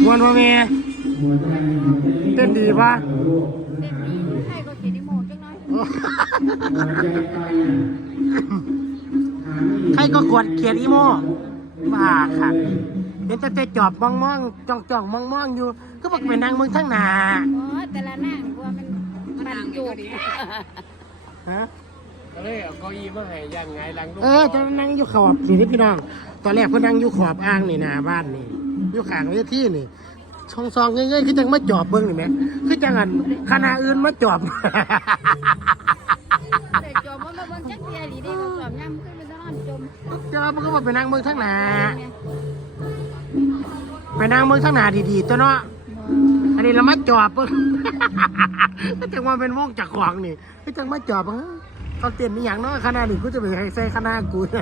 วนพ่อแม่เต้นดีปะเด็กดีใครก็เขียนดิโมจังน้อยใครก็กดเขียนอีโมบ้าค่ะเห็นแต่จอบมองจ้องมองอยู่ก็บอกเป็นนางเมืองทั้งหนาโอ้แต่ละนั่งกลัวมันจุกฮะก็เลยเอาเก้าอี้มาให้ย่างไงหลังลูกจะนั่งอยู่ขอบนี่พี่น้องตอนแรกเพิ่นนั่งอยู่ขอบอ่างนี่หน้าบ้านนี่อยู่ข้างเวทีนี่ช่องซองเงยๆคือจังมาจอบเบิ่งนี่แหมคือจังอันคณะอื่นมาจอบแต่จมว่ามาเบิ่งจักเดียดีๆมาสอบย่ำขึ้นไปนอนจมเจ้ามันก็มาไปนั่งเมืองทั้งหนาไปนั่งเมืองทั้งหนาดีๆตัวเนาะอันนี้เรามาจอบเบิ่ง ก็จังว่าเป็นวงจากของนี่ก็จังมาจอบเขาเต้นมีอย่างเนาะคณะนี่กูจะไปใส่คณะกูเฮ็ด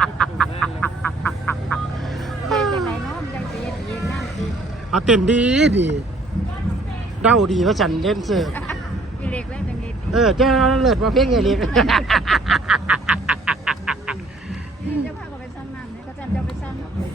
จังไหนเนาะมันจังสิเฮ็ดเย็นน้ำสิเอาเต้นดีเด้าดีเพราะฉันเล่นเสิร์ฟมีเล็กแล้วจังเฮ็ดเจ้าเลิศมาเพ่งไงเล็กเจ้าพาก็ไปซ่อมน้ำเนี่ยก็จะไปซ่อม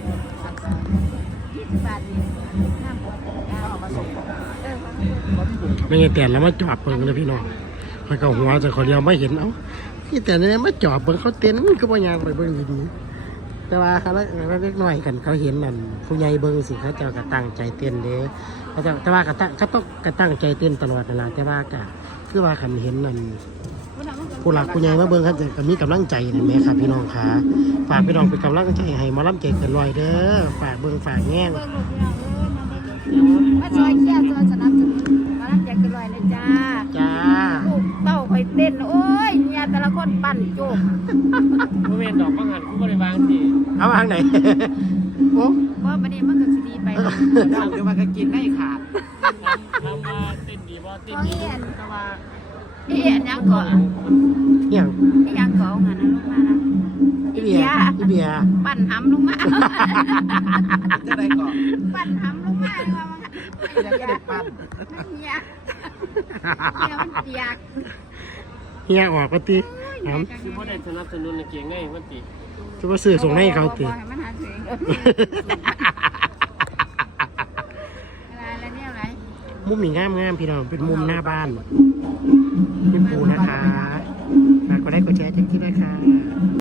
20 บาทนี่น้ำเอามาส่งไม่ไงแต่แล้วมาจอบเบิ่งเลยพี่น้องมันก็หัวจะขอเดียวไม่เห็นเอ้าพี่แต่เนี่ยมาจอบเบิ่งเขาเต้นก็บ่ยางไปเบิ่งดีๆแต่ว่าเขาเล็กน้อยกันเขาเห็นนั่นผู้ใหญ่เบิ่งสิเขาเจ้าก็ตั้งใจเต้นเด้เขาเจ้าแต่ว่าก็ต้องก็ตั้งใจเต้นตลอดเวลาแต่ว่าก็คือว่าคันเห็นนั่นผู้หลักผู้ใหญ่มาเบิ่งเขาจะก็มีกำลังใจนะแม่ครับพี่น้องค่ะฝากพี่น้องเป็นกำลังใจให้หมอลำใจเกินร้อยเด้อฝากเบิ่งฝากแง่งเบิ่งลูกพี่น้องมาช่วยเชียร์ช่วยสนับสนุนมารับแจกกันลอยเลยจ้าจ้าลูกเต้าคอยเต้นโอ้ยเนี่ยแต่ละคนปั่นโจกพ่อแม่ดอกบางหันกูก็เลยวางสิเอาทางไหน โอ้ว่าประเดี๋ยวมันก็สิดีไปดอกเดี๋ยวมันก็กินได้ขาดทำมาเต้นดีบ่เต้นดีก็ว่าอีอันยังก่อนยังอียังก่อนงานนั้นลงมานะพี่เบียร์พี่เบียร์ปั่นหำลงมาจะได้ก่อนปั่นหำลงมาว่ามันจะได้ปั้นเนี่ยเนี่ยมันเปียกเฮียออกก็ตีครับคือพ่อได้สนับสนุนในเกียงไงมันติจะมาซื้อส่งให้เขาตีให้มันหาถึงอะไรเนี่ยอะไรมุมนี่งามพี่น้องเป็นมุมหน้าบ้านเป็นปูนะคะฝากกดไลค์กดแชร์จังที่นะคะ